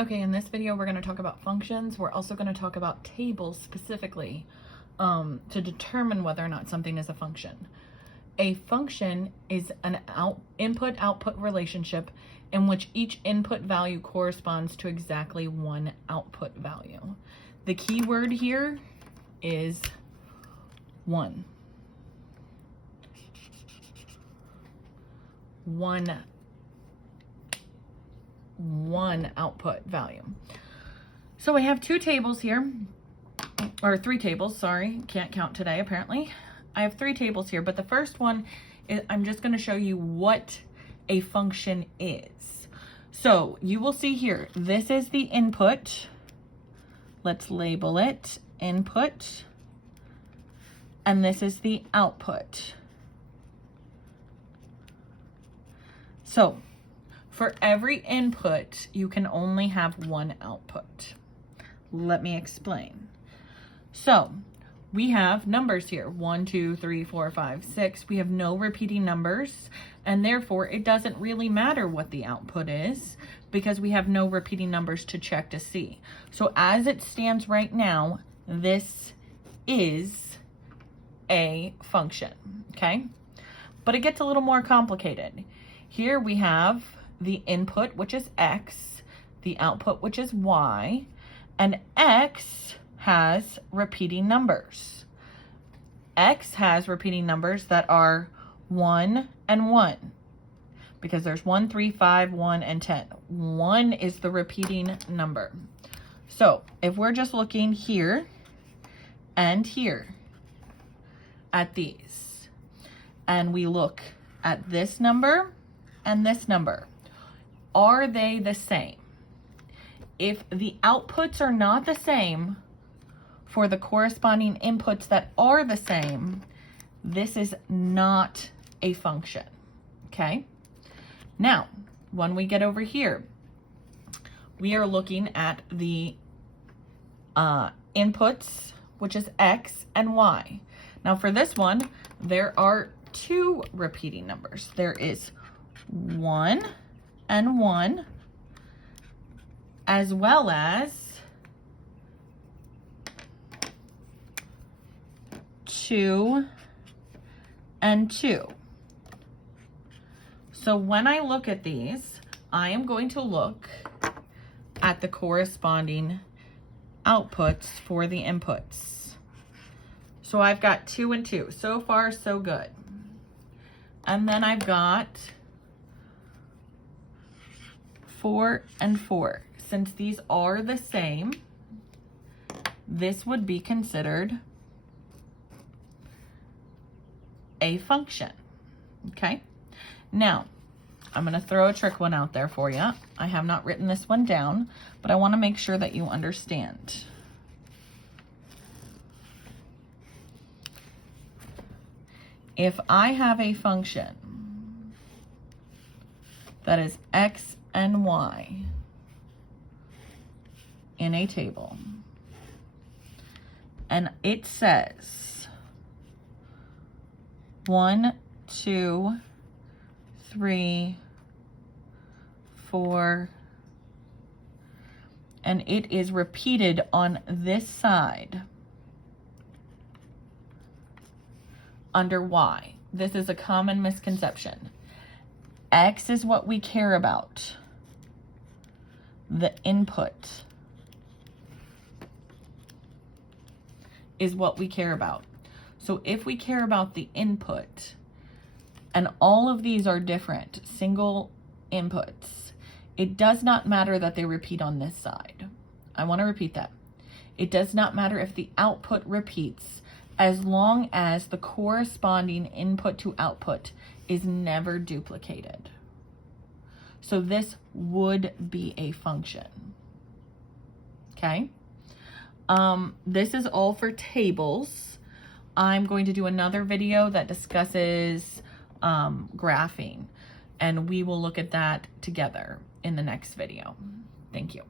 Okay, in this video, we're going to talk about functions. We're also going to talk about tables specifically to determine whether or not something is a function. A function is an input-output relationship in which each input value corresponds to exactly one output value. The key word here is one. One output value. So we have two tables here, or three tables, sorry, can't count today apparently. I have three tables here, but the first one is I'm just going to show you what a function is. So you will see here, this is the input. Let's label it input. And this is the output. So for every input, you can only have one output. Let me explain. So we have numbers here, 1, 2, 3, 4, 5, 6. We have no repeating numbers, and therefore it doesn't really matter what the output is because we have no repeating numbers to check to see. So as it stands right now, this is a function, okay? But it gets a little more complicated. Here we have the input, which is X, the output, which is Y, and X has repeating numbers. X has repeating numbers that are 1 and 1, because there's 1, 3, 5, 1, and 10. 1 is the repeating number. So if we're just looking here and here at these, and we look at this number and this number, are they the same? If the outputs are not the same for the corresponding inputs that are the same, this is not a function, okay? Now, when we get over here, we are looking at the inputs, which is X and Y. Now for this one, there are two repeating numbers. There is 1 and 1, as well as 2 and 2. So when I look at these, I am going to look at the corresponding outputs for the inputs. So I've got 2 and 2. So far, so good. And then I've got 4 and 4. Since these are the same, this would be considered a function, okay? Now, I'm going to throw a trick one out there for you. I have not written this one down, but I want to make sure that you understand. If I have a function that is X and Y in a table, and it says 1, 2, 3, 4, and it is repeated on this side under Y. This is a common misconception. X is what we care about. The input is what we care about. So if we care about the input, and all of these are different, single inputs, it does not matter that they repeat on this side. I want to repeat that. It does not matter if the output repeats, as long as the corresponding input to output is never duplicated. So this would be a function, okay? This is all for tables. I'm going to do another video that discusses graphing, and we will look at that together in the next video. Thank you.